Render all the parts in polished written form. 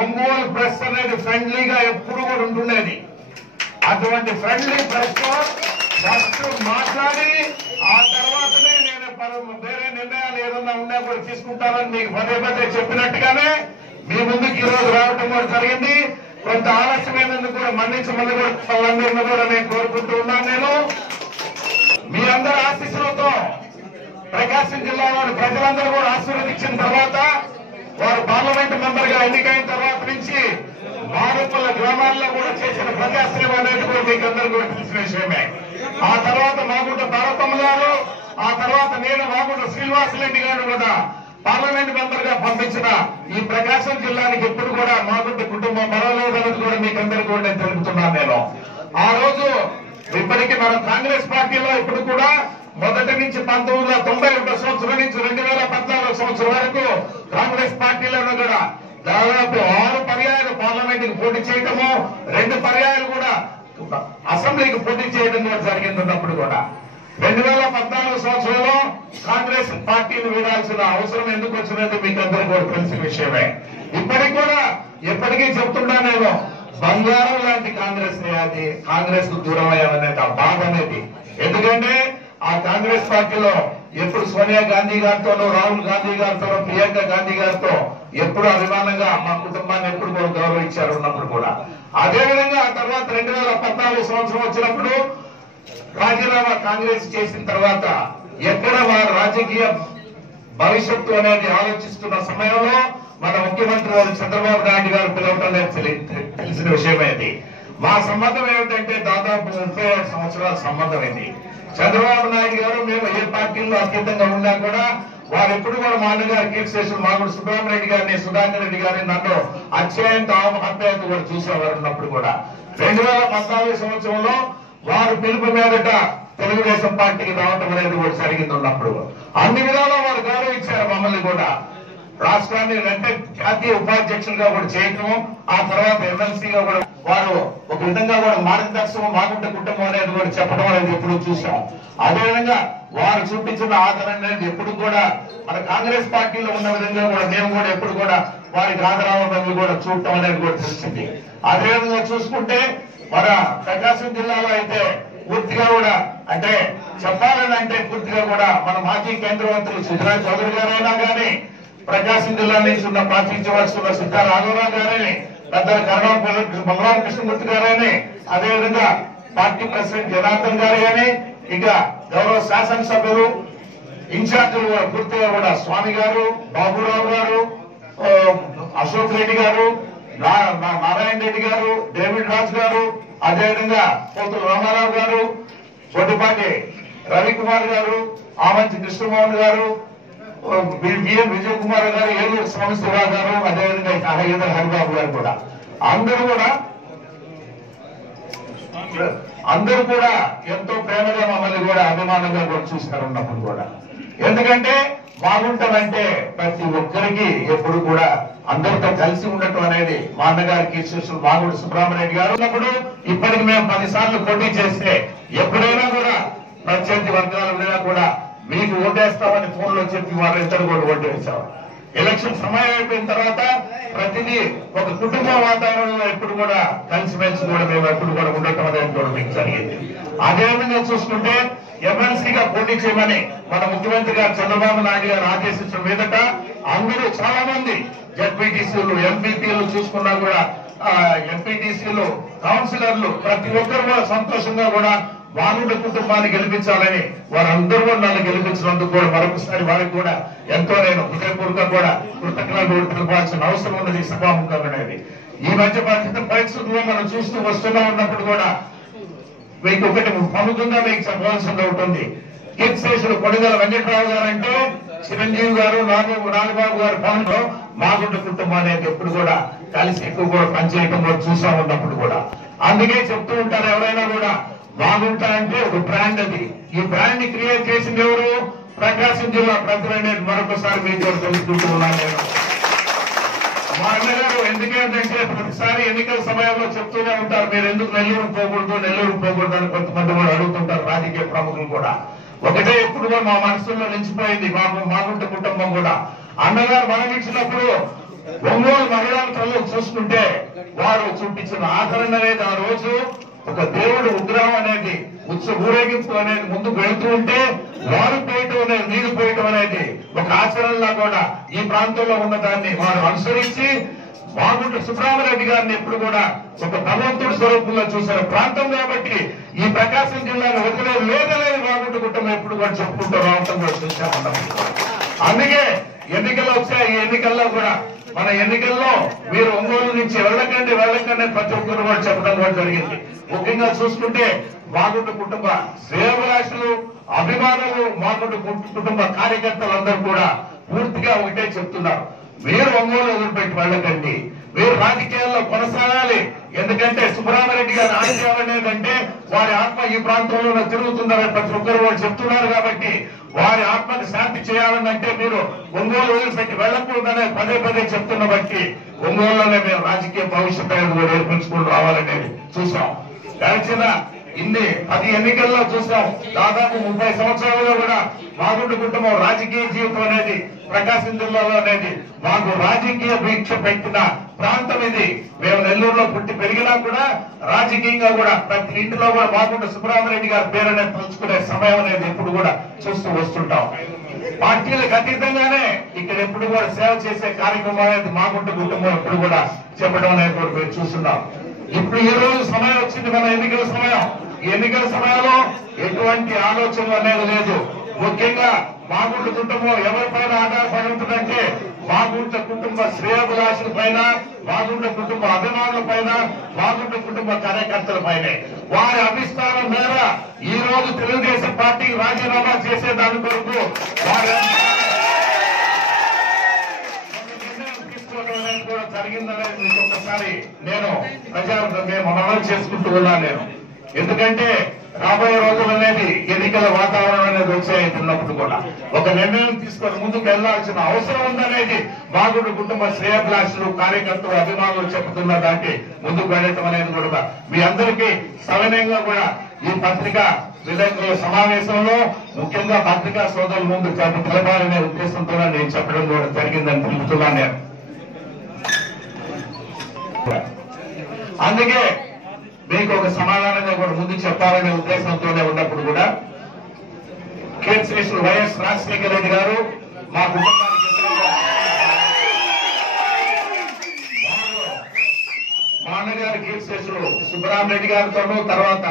Ongole press అనేది ఫ్రెండ్లీగా ఎప్పుడు కూడా ఉంటుండేది. అటువంటి ఫ్రెండ్లీ ప్రెస్ తో ఫస్ట్ మాట్లాడి ఆ తర్వాతనే నేను వేరే నిర్ణయాలు ఏదన్నా ఉన్నా కూడా తీసుకుంటానని మీకు పదే పదే చెప్పినట్టుగానే మీ ముందుకు ఈ రోజు రావడం కూడా జరిగింది. కొంత ఆలస్యమైనందుకు కూడా మన్నించమని కూడా వాళ్ళందరినీ కూడా నేను కోరుకుంటూ ఉన్నాను. నేను మీ అందరి ఆశీస్సులతో ప్రకాశం జిల్లా వారి ప్రజలందరూ కూడా ఆశీర్వదించిన తర్వాత వారు పార్లమెంట్ మెంబర్ గా ఎన్నికైన తర్వాత నుంచి మారుపల్ల గ్రామాల్లో కూడా చేసిన ప్రజాసేవ అనేది కూడా మీకు అందరూ కూడా తెలిసిన విషయమే. ఆ తర్వాత మాగుంట భారతమ్మ గారు, ఆ తర్వాత నేను మాగుంట శ్రీనివాసరెడ్డి గారు కూడా పార్లమెంట్ మెంబర్ గా పంపించిన ఈ ప్రకాశం జిల్లానికి ఎప్పుడు కూడా మాగుంట కుటుంబం మరవలేదన్నది కూడా మీకు అందరికీ కూడా నేను తెలుపుతున్నాను. నేను ఆ రోజు ఇప్పటికీ మన కాంగ్రెస్ పార్టీలో ఇప్పుడు కూడా మొదటి నుంచి 1991 సంవత్సరం నుంచి 2014 సంవత్సరం వరకు కాంగ్రెస్ పార్టీలను కూడా దాదాపు 6 పర్యాయాలు పార్లమెంట్ కి పోటీ చేయటము, 2 పర్యాయాలు కూడా అసెంబ్లీకి పోటీ చేయడం కూడా జరిగిందన్నప్పుడు కూడా 2014 సంవత్సరంలో కాంగ్రెస్ పార్టీని వీడాల్సిన అవసరం ఎందుకు వచ్చినది మీకు అందరూ కూడా తెలిసిన విషయమే. ఇప్పటికి కూడా ఎప్పటికీ చెప్తున్నా నేను, బంగారం లాంటి కాంగ్రెస్ అది కాంగ్రెస్ కు దూరం అయ్యామనేది ఆ బాధ అనేది. ఎందుకంటే ఆ కాంగ్రెస్ పార్టీలో ఎప్పుడు సోనియా గాంధీ గారితోనూ, రాహుల్ గాంధీ గారితోనూ, ప్రియాంక గాంధీ గారితో ఎప్పుడు అభిమానంగా మా కుటుంబాన్ని ఎప్పుడు కూడా గౌరవించారు ఉన్నప్పుడు కూడా. అదేవిధంగా ఆ తర్వాత 2014 సంవత్సరం వచ్చినప్పుడు రాజీనామా కాంగ్రెస్ చేసిన తర్వాత ఎక్కడ వారి రాజకీయ భవిష్యత్తు అనేది ఆలోచిస్తున్న సమయంలో మన ముఖ్యమంత్రి వారు చంద్రబాబు నాయుడు గారు పిలవటం తెలిసిన విషయమైంది. మా సంబంధం ఏమిటంటే దాదాపు 35 సంవత్సరాల సంబంధం ఇది. చంద్రబాబు నాయుడు గారు మేము ఏ పార్టీల్లో అతీతంగా ఉన్నా కూడా వారు ఎప్పుడు కూడా మా అన్నగారు కీర్తిశేషులు మాగుడు సుబ్రహ్మణ్య గారిని, సుధాకర్ రెడ్డి గారిని నన్ను అత్యంత ఆప్యాయత కూడా చూసేవారు ఉన్నప్పుడు కూడా 2014 సంవత్సరంలో వారు పిలుపు మీదట తెలుగుదేశం పార్టీకి రావటం అనేది కూడా జరిగింది. ఉన్నప్పుడు అన్ని విధాలా వారు గౌరవించారు మమ్మల్ని కూడా. రాష్ట్రాన్ని అంటే జాతీయ ఉపాధ్యక్షులుగా కూడా చేయటం, ఆ తర్వాత ఎమ్మెల్సీగా కూడా వారు ఒక విధంగా కూడా మార్గదర్శకం మాగుంట కుటుంబం అనేది కూడా చెప్పడం అనేది ఎప్పుడు చూసాం. అదేవిధంగా వారు చూపించిన ఆదరణ అనేది ఎప్పుడు కూడా మన కాంగ్రెస్ పార్టీలో ఉన్న విధంగా కూడా మేము కూడా ఎప్పుడు కూడా వారికి ఆదరణ కూడా చూడటం అనేది కూడా తెలిసింది. అదేవిధంగా చూసుకుంటే మన ప్రకాశం జిల్లాలో అయితే పూర్తిగా కూడా అంటే చెప్పాలని అంటే పూర్తిగా కూడా మన మాజీ కేంద్ర మంత్రులు సుజనా చౌదరి గారైనా కానీ, ప్రకాశం జిల్లా నుంచి ఉన్న ప్రాతినిధ్యం సిద్ధా రాఘవరావు గారని, పెద్దల బలరామ కృష్ణమూర్తి గారని, అదేవిధంగా పార్టీ ప్రెసిడెంట్ జనార్దన్ గారు కానీ, ఇక గౌరవ శాసనసభ్యులు ఇన్ఛార్జీలు కూడా పూర్తిగా కూడా స్వామి గారు, బాబురావు గారు, అశోక్ రెడ్డి గారు, నారాయణ రెడ్డి గారు, డేవిడ్ రాజ్ గారు, అదేవిధంగా పోతుల రామారావు గారు, చోటిపాటి రవికుమార్ గారు, ఆమంచి కృష్ణమోహన్ గారు, బిఎన్ విజయ్ కుమార్ గారు, ఏలూరు సోమశివరావు గారు, అదేవిధంగా హరిబాబు గారు కూడా అందరూ కూడా ఎంతో ప్రేమగా మమ్మల్ని కూడా అభిమానంగా కూడా చూస్తారు ఉన్నప్పుడు కూడా. ఎందుకంటే బాగుంటామంటే ప్రతి ఒక్కరికి ఎప్పుడు కూడా అందరితో కలిసి ఉండటం అనేది మా అన్నగారికి శిష్యులు మాగుడు సుబ్రహ్మణ్య గారు ఉన్నప్పుడు ఇప్పటికి మేము 10 సార్లు పోటీ చేస్తే ఎప్పుడైనా కూడా ప్రత్యర్థి వర్గాలు ఉన్నా కూడా మీకు ఓటేస్తామని ఫోన్ లో చెప్పి వాళ్ళిద్దరు కూడా ఓటు వేశారు. ఎలక్షన్ సమయం అయిపోయిన తర్వాత ప్రతిదీ ఒక కుటుంబ వాతావరణంలో ఎప్పుడు కూడా కలిసిమెలిసి కూడా మేము ఎప్పుడు కూడా ఉండటం అనేది కూడా మీకు జరిగింది. అదేవిధంగా చూసుకుంటే ఎమ్మెల్సీగా పోటీ చేయమని మన ముఖ్యమంత్రి గారు చంద్రబాబు నాయుడు గారు ఆదేశించడం మీదట అందరూ చాలా మంది జడ్పీటీసీలు, ఎంపీపీలు చూసుకున్నా కూడా ఎంపీటీసీలు, కౌన్సిలర్లు ప్రతి ఒక్కరు కూడా సంతోషంగా కూడా మాగుంట కుటుంబాన్ని గెలిపించాలని వారందరూ కూడా నన్ను గెలిపించినందుకు కూడా మరొకసారి వారికి కూడా ఎంతో నేను హృదయపూర్వకంగా కూడా కృతజ్ఞతలు తెలపాల్సిన అవసరం ఉన్నది సభాముఖంగా అనేది. ఈ మధ్య పరిస్థితుల్లో మనం చూస్తూ వస్తున్నా ఉన్నప్పుడు కూడా మీకు ఒకటి ప్రముఖంగా మీకు చెప్పవలసింది ఉంటుంది. కీర్తిశేషులు కొడిగల వెంకటరావు గారు అంటే చిరంజీవి గారు, నాగబాబు గారు పవన్లో మాగుంట కుటుంబం అనేది ఎప్పుడు కూడా కలిసి ఎక్కువ కూడా పనిచేయటం కూడా చూసా ఉన్నప్పుడు కూడా. అందుకే చెప్తూ ఉంటారు ఎవరైనా కూడా మాగుంట అంటే ఒక బ్రాండ్. అది ఈ బ్రాండ్ ని క్రియేట్ చేసింది ఎవరు? ప్రకాశం జిల్లా ప్రజలు అనేది మరొకసారి మీకు తెలుసుకుంటూ ఉన్నాను నేను. మా అన్నగారు ఎందుకంటే ప్రతిసారి ఎన్నికల సమయంలో చెప్తూనే ఉంటారు, మీరు ఎందుకు నెల్లూరు పోకూడదు అని కొంతమంది కూడా అడుగుతుంటారు రాజకీయ ప్రముఖులు కూడా. ఒకటే ఎప్పుడు కూడా మా మనసులో నిలిచిపోయింది మాగుంట కుటుంబం కూడా. అన్నగారు మరణించినప్పుడు ఒంగోలు మహిళల తల్లు చూసుకుంటే వారు చూపించిన ఆదరణ అనేది ఆ రోజు ఒక దేవుడు విగ్రహం అనేది ఊరేగింపు అనేది ముందుకు వెళ్తూ ఉంటే వారు పోయటం అనేది నీరు పోయటం అనేది ఒక ఆచరణలా కూడా ఈ ప్రాంతంలో ఉన్న దాన్ని వారు అనుసరించి మాగుంట సుబ్రహ్మరెడ్డి గారిని ఎప్పుడు కూడా ఒక భగవంతుడి స్వరూపంలో చూసిన ప్రాంతం కాబట్టి ఈ ప్రకాశం జిల్లాలో వదిలేదు లేదలేదు మాగుంట కుటుంబం ఎప్పుడు కూడా చెప్పుకుంటూ రావటం కూడా చూసామన్నాం. అందుకే ఎన్నికలు వచ్చాయి. ఈ ఎన్నికల్లో కూడా మన ఎన్నికల్లో మీరు ఒంగోలు నుంచి వెళ్ళకండి ప్రతి ఒక్కరు కూడా చెప్పడం కూడా జరిగింది. ముఖ్యంగా చూసుకుంటే మాగుంట కుటుంబ శ్రేయోభిలాషులు అభిమానులు మాగుంట కుటుంబ కార్యకర్తలందరూ కూడా పూర్తిగా ఒకటే చెప్తున్నారు, మీరు ఒంగోలు వదిలిపెట్టి వెళ్ళకండి, మీరు రాజకీయాల్లో కొనసాగాలి. ఎందుకంటే సుబ్రహ్మరెడ్డి గారి ఆశయం అనేదంటే వారి ఆత్మ ఈ ప్రాంతంలో తిరుగుతుందని ప్రతి ఒక్కరు కూడా చెప్తున్నారు. కాబట్టి వారి ఆత్మకు శాంతి చేయాలంటే మీరు ఒంగోలు వదిలిపెట్టి వెళ్ళకూడదనే పదే చెప్తున్న బట్టి ఒంగోలులోనే మేము రాజకీయ భవిష్యత్తు అనేది కూడా ఏర్పరచుకుని రావాలనేది చూసాం. గడిచిన 10 ఎన్నికల్లో చూసాం. దాదాపు 30 సంవత్సరాలుగా కూడా మాగుంట కుటుంబం రాజకీయ జీవితం అనేది ప్రకాశం జిల్లాలో అనేది మాకు రాజకీయ దీక్ష పెట్టిన ప్రాంతం ఇది. మేము నెల్లూరులో పుట్టి పెరిగినా కూడా రాజకీయంగా కూడా ప్రతి ఇంటిలో కూడా మాగుంట సుబ్రహ్మరెడ్డి గారి పేరు అనేది తలుచుకునే సమయం అనేది ఎప్పుడు కూడా చూస్తూ వస్తుంటాం. పార్టీలకు అతీతంగానే ఇక్కడ ఎప్పుడు కూడా సేవ చేసే కార్యక్రమం అనేది మాగుంట కుటుంబం ఎప్పుడు కూడా చెప్పడం అనేది కూడా మీరు చూస్తున్నాం. ఇప్పుడు ఈ రోజు సమయం వచ్చింది, మన ఎన్నికల సమయం. ఈ ఎన్నికల సమయంలో ఎటువంటి ఆలోచన అనేది లేదు. ముఖ్యంగా మాగుంట కుటుంబం ఎవరిపైన ఆధారపడి ఉంటుందంటే మాగుంట కుటుంబ శ్రేయోభిలాషుల పైన, మాగుంట కుటుంబ అభిమానుల పైన, మాగుంట కుటుంబ కార్యకర్తల పైనే. వారి అభిష్టానం మేర ఈ రోజు తెలుగుదేశం పార్టీకి రాజీనామా చేసే దాని కొరకు వారి కూడా జరిగిందనేది మీకు ఒకసారి నేను మేము మనవి చేసుకుంటూ ఉన్నాను. నేను ఎందుకంటే రాబోయే రోజులు అనేది ఎన్నికల వాతావరణం అనేది వచ్చేస్తున్నప్పుడు కూడా ఒక నిర్ణయం తీసుకొని ముందుకు వెళ్లాల్సిన అవసరం ఉందనేది మాగుంట కుటుంబ శ్రేయోభిలాషులు కార్యకర్తలు అభిమానులు చెప్తున్న దానికి ముందుకు వెళ్ళటం అనేది కూడా మీ అందరికీ సవినయంగా కూడా ఈ పత్రికా విలేకరుల సమావేశంలో ముఖ్యంగా పత్రికా సోదరుల ముందు తెలపాలనే ఉద్దేశంతో నేను చెప్పడం కూడా జరిగిందని తెలుపుతున్నాను నేను. అందుకే మీకు ఒక సమాధానంగా కూడా ముందు చెప్పాలనే ఉద్దేశంతోనే ఉన్నప్పుడు కూడా కీర్తిశేషులు వైఎస్ రాజశేఖర రెడ్డి గారు మా కుటుంబానికి మా అన్నగారు కీర్తిశేషులు సుబ్బరామరెడ్డి గారితోనూ తర్వాత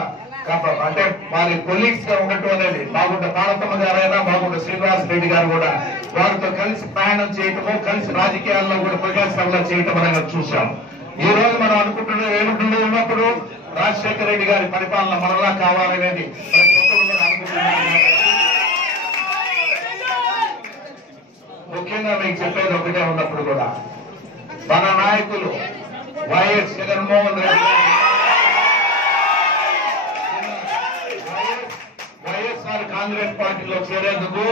అంటే వారి కొలీగ్స్ గా ఉండటం అనేది మాగుంట పార్వతమ్మ గారైనా మాగుంట శ్రీనివాస రెడ్డి గారు కూడా వారితో కలిసి ప్రయాణం చేయటము, కలిసి రాజకీయాల్లో కూడా ప్రజాసేవలో చేయటం అనేది చూసాం. ఈ రోజు మనం ఏనుగుండి ఉన్నప్పుడు రాజశేఖర రెడ్డి గారి పరిపాలన మనలా కావాలనేది ప్రతి ఒక్కరు కూడా అనుకుంటున్నారు. ముఖ్యంగా మీకు చెప్పేది ఒకటే ఉన్నప్పుడు కూడా మన నాయకులు వైఎస్ జగన్మోహన్ రెడ్డి వైఎస్ఆర్ కాంగ్రెస్ పార్టీలో చేరేందుకు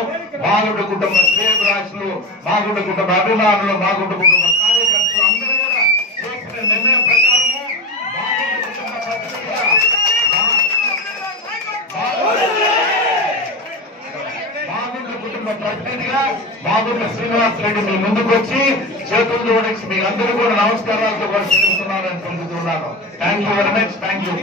మాగుంట కుటుంబ శ్రేయోభిలాషులు, మాగుంట కుటుంబ అభిమానులు, మాగుంట కుటుంబ కార్యకర్తలు అందరూ కూడా చేసిన నిర్ణయం ప్రకారము మాగుంట కుటుంబ ప్రతినిధిగా మాగుంట శ్రీనివాస్ రెడ్డి మీ ముందుకు వచ్చి చేతులు జోడించి మీ అందరూ కూడా నమస్కారాలతో కూడా తెలుపుతున్నారని తెలుపుతున్నాను. Thank you very much. Thank you.